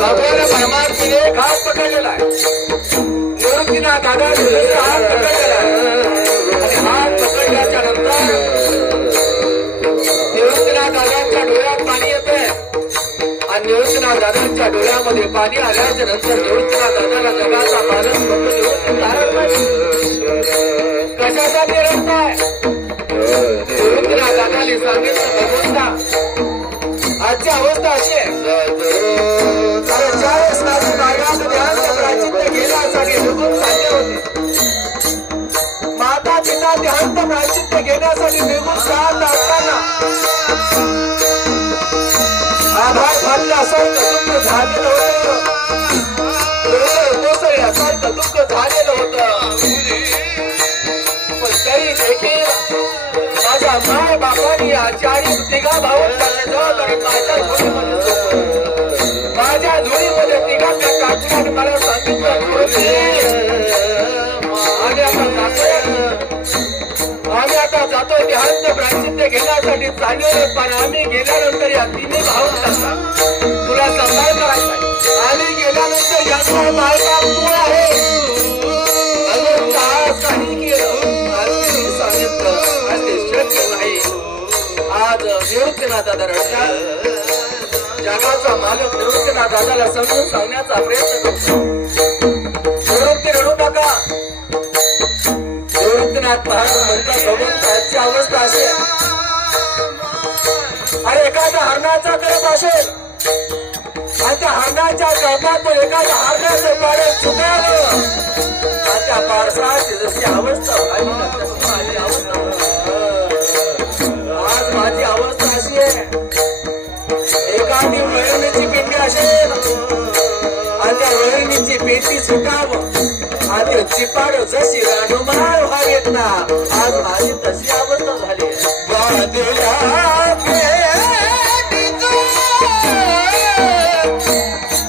आपल्याला परमार्थीने घात पकडलेला आहे. निवृत्तीनाथ दादा हात पकडलेला आहे आणि हात पकडल्याच्या नंतर निवृत्तीनाथ दादांच्या डोळ्यात पाणी येते आणि निवृत्तीनाथ दादांच्या डोळ्यामध्ये पाणी आल्याच्या नंतर निवृत्तीनाथ दादाला जगाचा पालक कशासाठी रडताय? निवृत्तीनाथ दादाने सांगितलं भगवंता आजची अवस्था अशी आहे. ज्यावेळेस माझं मार्गात ध्यान प्राचित्य घेण्यासाठी निघून चालले होते, माता पिता ध्यान प्राचित्य घेण्यासाठी निघून जात असताना आभार फाटल्यासारखं दुःख झालेलं होतं, कोसळल्यासारखं दुःख झालेलं होतं. पण तरी देखील माझ्या माय बापानी आचारी तिघा भावांच्या जबाबदारी माझ्या झोळीमध्ये तिघांच्या काकूने मला सांगितलं आम्ही आता जातोय ध्यान प्राचित्य घेण्यासाठी चाललेलो, पण आम्ही गेल्यानंतर या तिन्ही भावांचा तुला सांभाळ करायचा आहे. आम्ही गेल्यानंतर यांचा मायबाप तू आहे. काही केलं सांगितलं आज ते शक्य नाही. आज निवृत्तीनाथ दादा रडतात. जगाचा मालक निवृत्तीनाथ दादाला समजून सांगण्याचा प्रयत्न करतो. निवृत्ती रडू नका. निवृत्तीनाथ महाराज म्हणतात भगवंत आजची अवस्था असेल आणि एखाद्या हरणाचा करत असेल आणि त्या हरणाच्या कळपातून एखाद्या हरणाचं पाडे चुकावं आणि त्या पाडसाची जशी अवस्था व्हावी तशी माझी अवस्था. आज माझी अवस्था अशी आहे, एखादी वैरणीची पेटी असेल आणि त्या वैरणीची पेटी सुटावं आणि चिपाड जशी रानुमाळ व्हावेत ना, आज माझी तशी अवस्था झाली.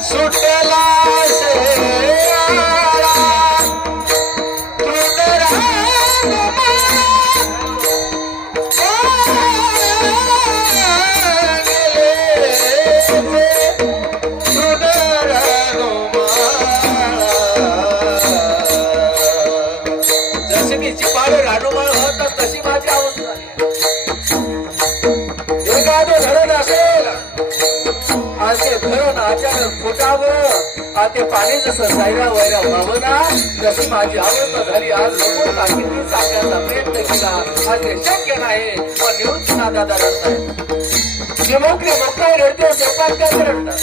सुटला चिपाड रानोमाळ होतात तशी माझी अवस्था झाली. एखादं धरण असेल आणि ते धरण अचानक फुटावं आणि ते पाणी जसं सायरा वैरा व्हावं ना, तशी माझी अवस्था झाली. आज भगवंता किती सांगण्याचा प्रयत्न केला, आज ते शक्य नाही. पण निवृत्तीनाथ दादा रडताय. चिमुकली मोक्ताई रडते, सोपान त्याच रडतात.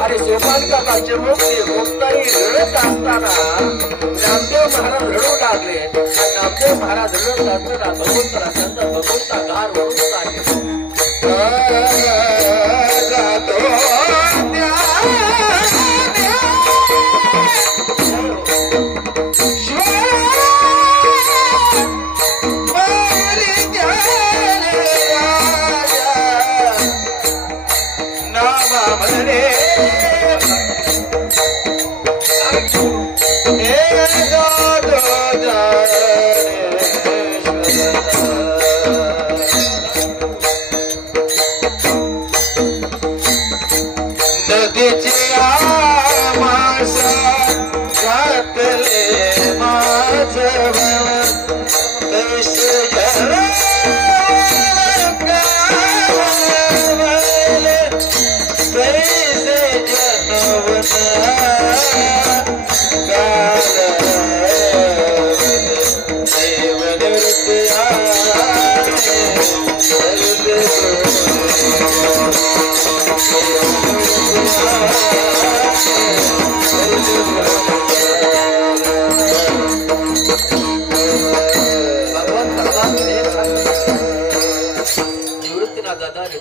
आणि सोपान काका चिमुकली मोक्ताई रडत असताना नामदेव महाराज रडू लागले. नामदेव महाराज रडत असताना भगवंताला त्यांचा भगवंता गार वरून सांगितलं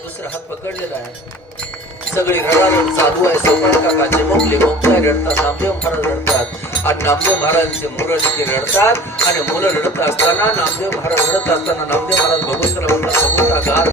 दुसरा हात पकडलेला आहे. सगळी रडारड चालू आहे. सोपान काका चिमुकली मोक्ताई रडतात, नामदेव महाराज रडतात आणि नामदेव महाराजांचे मुलं देखील रडतात आणि मुलं रडत असताना नामदेव महाराज रडत असताना नामदेव महाराज भगवंताला म्हणतात भगवंता गार